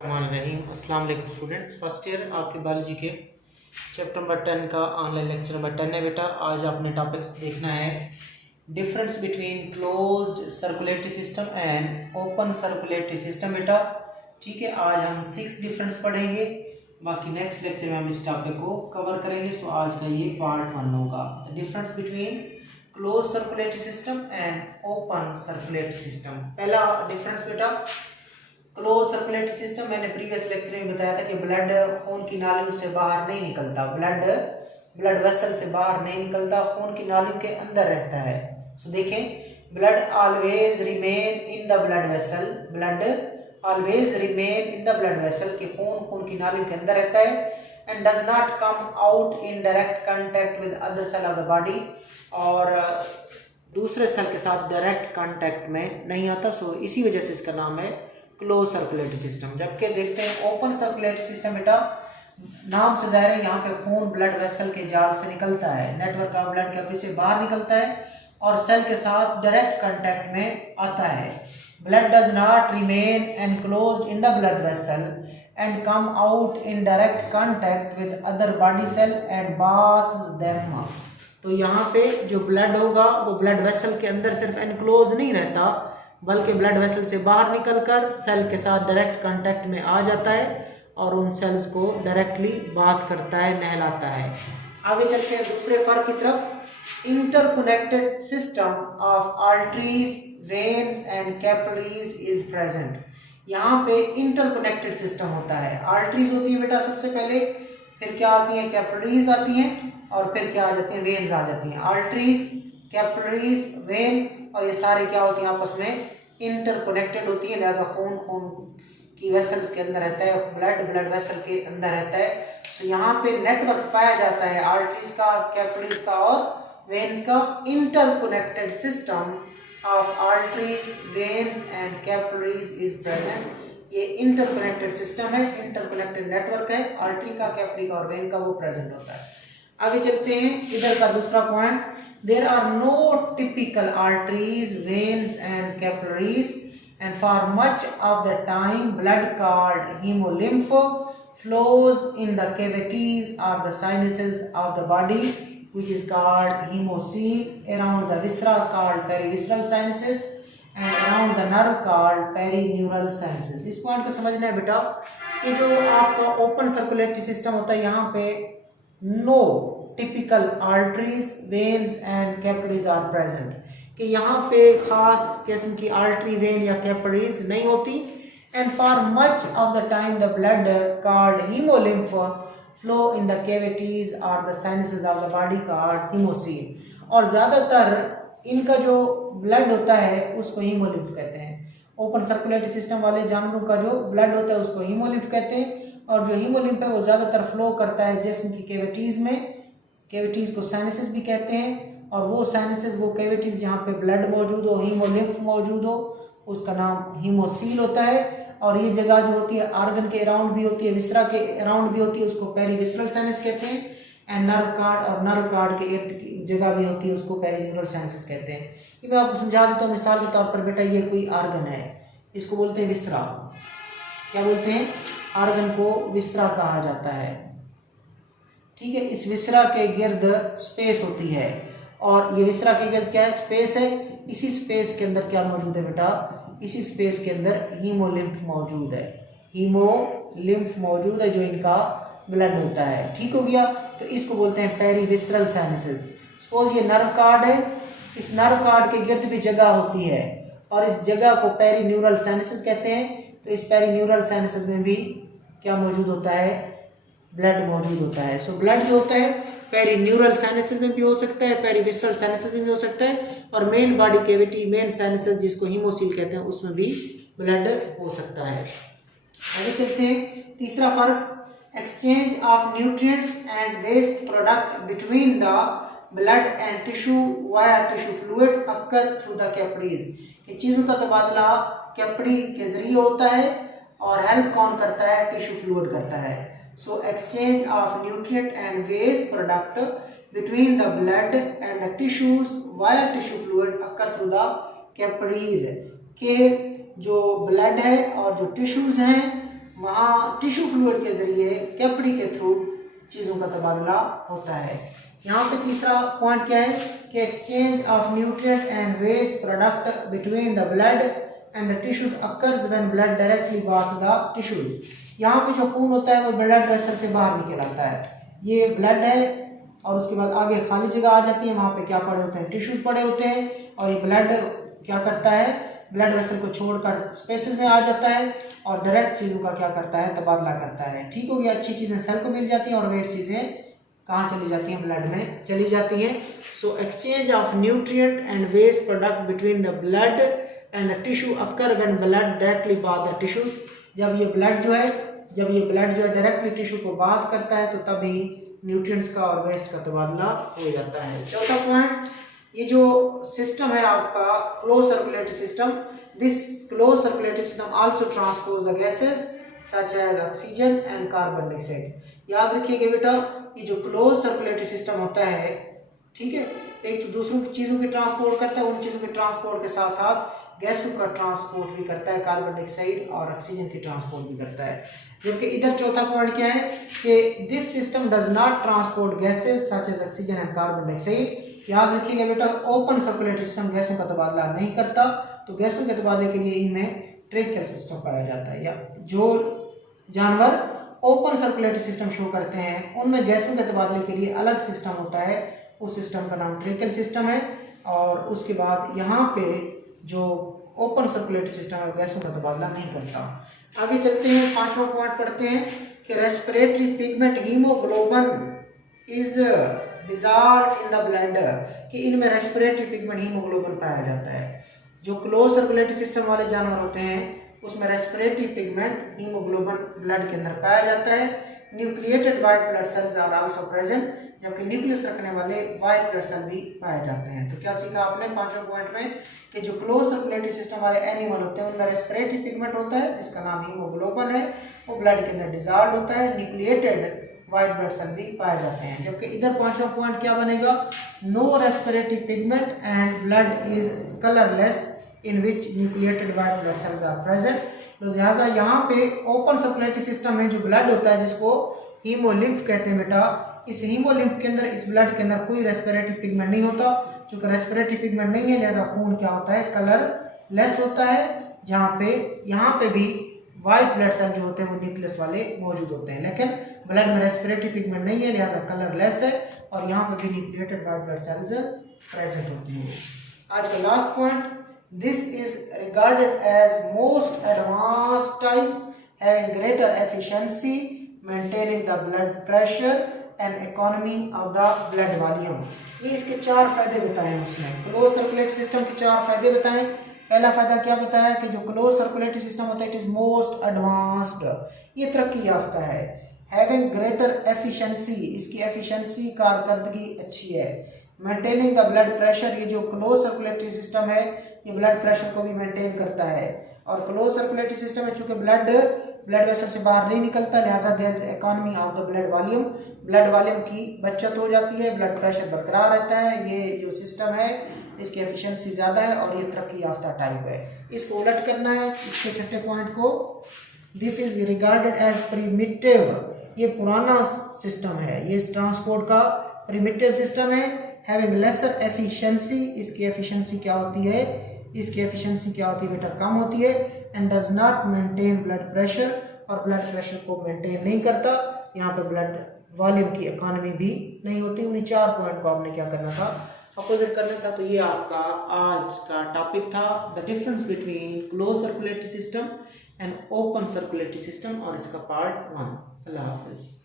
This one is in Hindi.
अस्सलाम वालेकुम स्टूडेंट्स, फर्स्ट ईयर आपके बायोलॉजी के चैप्टर नंबर 10 का ऑनलाइन लेक्चर नंबर 10 है बेटा। आज आपने टॉपिक्स देखना है difference between closed circulatory system and open circulatory system बेटा। ठीक है, आज हम 6 डिफरेंस पढ़ेंगे, बाकी नेक्स्ट लेक्चर में हम इस टॉपिक को कवर करेंगे। सो आज का ये पार्ट 1 होगा, difference between close circulatory system and open circulatory system. पहला डिफरेंस बेटा, क्लोज सर्कुलेटरी सिस्टम, मैंने प्रीवियस लेक्चर में बताया था कि ब्लड खून की नालियों से बाहर नहीं निकलता, ब्लड वेसल से बाहर नहीं निकलता, खून की नालियों के अंदर रहता है। सो देखें, blood always remain in the blood vessel, blood always remain in the blood vessel, कि खून की नालियों के अंदर रहता है and does not come out in direct contact with other cell of the body, और दूसरे सेल के साथ डायरेक्ट कांटेक्ट में नहीं आता। सो इसी वजह से इसका नाम है क्लोज सर्कुलेटरी सिस्टम। जबकि देखते हैं ओपन सर्कुलेटरी सिस्टम बेटा, नाम से जाहिर है यहाँ पे खून ब्लड वेसल के जाल से निकलता है, नेटवर्क ऑफ ब्लड कैपिलरी से बाहर निकलता है और सेल के साथ डायरेक्ट कांटेक्ट में आता है। Blood does not remain enclosed in the blood vessel and come out in direct contact with other body cell and baths them. तो यहाँ पे जो ब्लड होगा वो ब्लड वेसल के अंदर सिर्फ एनक्लोज नहीं रहता, बल्कि ब्लड वेसल से बाहर निकलकर सेल के साथ डायरेक्ट कांटेक्ट में आ जाता है और उन सेल्स को डायरेक्टली बात करता है, नहलाता है। आगे चलते हैं दूसरे फर्क की तरफ। Interconnected system of arteries, veins and capillaries is present. यहाँ पे इंटरकनेक्टेड सिस्टम होता है। आर्टरीज होती है बेटा सबसे पहले, फिर क्या आती है, कैपिलरीज आती हैं, और फिर क्या आ जाती हैं, वेन्स आ जाती हैं। आर्टरीज, कैपिलरीज, वेन, और ये सारे क्या होती हैं, आपस में इंटरकनेक्टेड होती हैं। लिहाजा खून की वेसल्स के अंदर रहता है, ब्लड वेसल के अंदर रहता है। तो यहाँ पे नेटवर्क पाया जाता है आर्टरीज का, कैपिलरीज का और वेन्स का। Interconnected system of arteries, veins and capillaries is present. ये इंटरकनेक्टेड सिस्टम है, इंटरकनेक्टेड नेटवर्क है, आर्टरी का, कैपिलरी का और वेन का, वो प्रेजेंट होता है। आगे चलते हैं, इधर का दूसरा point, there are no typical arteries, veins and capillaries, and for much of the time blood called hemolymph flows in the cavities or the sinuses of the body, which is called hemocoel, around the viscera called perivisceral sinuses and around the nerve called perineural sinuses। इस पॉइंट को समझना है बेटा कि जो आपका ओपन सर्कुलेटरी सिस्टम होता है, यहाँ पे no typical arteries, veins and capillaries are present, कि यहाँ पे खास किस्म की आर्टरी, वेन या कैपिलरीज नहीं होती। And for much of the time the blood called haemolymph flow in the cavities और the sinuses of the body called haemocoel, और ज़्यादातर इनका जो ब्लड होता है उसको हीमोलिम्फ कहते हैं। ओपन सर्कुलेटरी सिस्टम वाले जानवरों का जो ब्लड होता है उसको हीमोलिम्फ कहते हैं, और जो हीमोलिम्फ है वो ज़्यादातर फ्लो करता है जिस्म की कैविटीज़ में। कैविटीज़ को साइनसेस भी कहते हैं, और वो साइनसेस, वो कैविटीज़ जहाँ पे ब्लड मौजूद हो, हीमोलिम्फ मौजूद हो, उसका नाम हीमोसील होता है। और ये जगह जो होती है आर्गन के अराउंड भी होती है, विसरा के अराउंड भी होती है, उसको पेरीविसरल साइनस कहते हैं। एंड नर्व कार्ड, और नर्व कार्ड के एक जगह भी होती है, उसको पेरीन्यूरल साइनसेस कहते हैं। ये मैं आपको समझा देता हूँ मिसाल के तौर पर बेटा, ये कोई आर्गन है, इसको बोलते हैं विसरा। क्या बोलते हैं, आर्गन को विसरा कहा जाता है। ठीक है, इस विसरा के गिर्द स्पेस होती है, और ये विसरा के गिर्द क्या है, स्पेस है। इसी स्पेस के अंदर क्या मौजूद है बेटा, इसी स्पेस के अंदर हीमोलिम्फ मौजूद है, हीमोलिम्फ मौजूद है जो इनका ब्लड होता है। ठीक हो गया, तो इसको बोलते हैं पेरीविसरल साइनसेस। सपोज ये नर्व कार्ड है, इस नर्व कार्ड के गिर्द भी जगह होती है, और इस जगह को पेरीन्यूरल साइनसेस कहते हैं। तो इस पेरीन्यूरल साइनसेस में भी क्या मौजूद होता है, ब्लड मौजूद होता है। सो ब्लड जो होता है पेरीन्यूरल साइनसेस में भी हो सकता है, पेरीविसरल साइनसेस में भी हो सकता है, और main body cavity, main sinuses जिसको हीमोसील कहते हैं, उसमें भी ब्लड हो सकता है। आगे चलते हैं, तीसरा फर्क, exchange of nutrients and waste product between the blood and tissue via tissue fluid occur through the capillaries. चीज़ों का तबादला कैपिलरी के जरिए होता है, और हेल्प कौन करता है, टिश्यू फ्लूइड करता है। So exchange of nutrient and waste product between the blood and the tissues via tissue fluid occur through the capillaries, के जो ब्लड है और जो टिश्यूज हैं वहाँ टिश्यू फ्लूइड के ज़रिए कैपिलरी के थ्रू चीज़ों का तबादला होता है। यहाँ पे तीसरा पॉइंट क्या है कि exchange of nutrient and waste product between the blood and the tissues occurs when blood directly bath the tissues. यहाँ पे जो खून होता है वो ब्लड वेसल से बाहर निकल आता है, ये ब्लड है और उसके बाद आगे खाली जगह आ जाती है, वहाँ पे क्या पड़े होते हैं, टिश्यूज पड़े होते हैं, और ये ब्लड क्या करता है, ब्लड वेसल को छोड़कर स्पेसेस में आ जाता है और डायरेक्ट चीज़ों का क्या करता है, तबादला करता है। ठीक हो गया, अच्छी चीज़ें सेल को मिल जाती हैं और वेस्ट चीज़ें कहाँ चली जाती हैं, ब्लड में चली जाती हैं। So exchange of nutrient and waste product between the blood and the tissue occur when blood directly bath the tissues. जब ये ब्लड जो है डायरेक्टली टिश्यू को बाथ करता है तो तभी न्यूट्रिएंट्स का और वेस्ट का तबादला हो जाता है। चौथा पॉइंट, ये जो सिस्टम है आपका close circulatory system, this close circulatory system also transpose the gases such as oxygen and carbon dioxide. याद रखिएगा बेटा, ये जो क्लोज सर्कुलेटरी सिस्टम होता है, ठीक है, एक तो दूसरों की चीज़ों की ट्रांसपोर्ट करता है, उन चीज़ों के ट्रांसपोर्ट के साथ साथ गैसों का ट्रांसपोर्ट भी करता है, कार्बन डाइऑक्साइड और ऑक्सीजन की ट्रांसपोर्ट भी करता है। जबकि इधर चौथा पॉइंट क्या है कि this system does not transport gases such as oxygen and carbon dioxide. याद रखिएगा बेटा, ओपन सर्कुलेटरी सिस्टम गैसों का तबादला नहीं करता, तो गैसों के तबादले के लिए इनमें ट्रेकियल सिस्टम पाया जाता है। या जो जानवर ओपन सर्कुलेटरी सिस्टम शो करते हैं उनमें गैसों के तबादले के लिए अलग सिस्टम होता है, उस सिस्टम का नाम ट्रेकियल सिस्टम है। और उसके बाद यहाँ पे जो ओपन सर्कुलेटरी सिस्टम है गैसों का तबादला नहीं करता। आगे चलते हैं, पांचवा पॉइंट पढ़ते हैं कि respiratory pigment haemoglobin is dissolved in the blood, कि इनमें रेस्पिरेटरी पिगमेंट हीमोग्लोबिन पाया जाता है। जो क्लोज सर्कुलेटरी सिस्टम वाले जानवर होते हैं उसमें रेस्पिरेटरी पिगमेंट हीमोग्लोबिन ब्लड के अंदर पाया जाता है। Nucleated white blood cells are also present, जबकि न्यूक्लियस रखने वाले व्हाइट ब्लड सेल भी पाए जाते हैं। तो क्या सीखा आपने पांचवें पॉइंट में कि जो क्लोज सर्कुलेटरी सिस्टम वाले एनिमल होते हैं उनमें रेस्पिरेटरी पिगमेंट होता है जिसका नाम हीमोग्लोबिन है, वो ब्लड के अंदर डिसॉल्व होता है, न्यूक्लिएटेड व्हाइट ब्लड सेल भी पाए जाते हैं। जबकि इधर पांचवा पॉइंट क्या बनेगा, no respiratory pigment and blood is colourless in which nucleated white blood cells are present. तो लिहाजा यहाँ पे ओपन सर्कुलेटरी सिस्टम में जो ब्लड होता है जिसको हीमोलिम्फ कहते हैं बेटा, इस हीमोलिम्फ के अंदर, इस ब्लड के अंदर कोई रेस्पिरेटरी पिगमेंट नहीं होता। चूंकि रेस्पिरेटरी पिगमेंट नहीं है लिहाजा खून क्या होता है, कलरलेस होता है। जहाँ पे यहाँ पे भी व्हाइट ब्लड सेल जो होते हैं वो न्यूक्लियस वाले मौजूद होते हैं, लेकिन ब्लड में रेस्पिरेटरी पिगमेंट नहीं है लिहाजा कलरलेस है, और यहाँ पे भी nucleated white blood cells present होते हैं। आज का last point, this is regarded as most advanced type having greater efficiency maintaining the blood pressure and economy of the blood volume. ये इसके 4 फायदे बताए हैं उसने, क्लोज सर्कुलेटरी सिस्टम के 4 फायदे बताएं। पहला फायदा क्या बताया कि जो क्लोज सर्कुलेटरी सिस्टम होता है इट इज मोस्ट एडवांस्ड, ये तरक्की याफ्ता है। हैविंग ग्रेटर एफिशिएंसी, इसकी एफिशिएंसी कारकर्दगी अच्छी है। मेंटेनिंग द ब्लड प्रेशर, ये जो क्लोज सर्कुलेटरी सिस्टम है ये ब्लड प्रेशर को भी मेंटेन करता है। और क्लोज सर्कुलेटरी सिस्टम में चूंकि ब्लड वेसल से बाहर नहीं निकलता लिहाजा there is economy of the blood volume, blood volume की बचत हो जाती है, ब्लड प्रेशर बरकरार रहता है। ये जो सिस्टम है इसकी एफिशिएंसी ज़्यादा है और ये तरक्की याफ्ता टाइप है। इसको उलट करना है, इसके छठे पॉइंट को, this is regarded as primitive, ये पुराना सिस्टम है, ये ट्रांसपोर्ट का प्रिमिटिव सिस्टम है। हैविंग लेसर एफिशिएंसी, इसकी एफिशिएंसी क्या होती है, इसकी एफिशिएंसी क्या होती है बेटा, कम होती है। And does not maintain blood pressure, और ब्लड प्रेशर को मेंटेन नहीं करता। यहाँ पे ब्लड वॉल्यूम की इकोनॉमी भी नहीं होती। उन्हीं 4 पॉइंट को आपने क्या करना था, अपोजिट करना था। तो ये आपका आज का टॉपिक था, the difference between close circulatory system and open circulatory system, और इसका पार्ट 1। अल्लाह हाफिज़।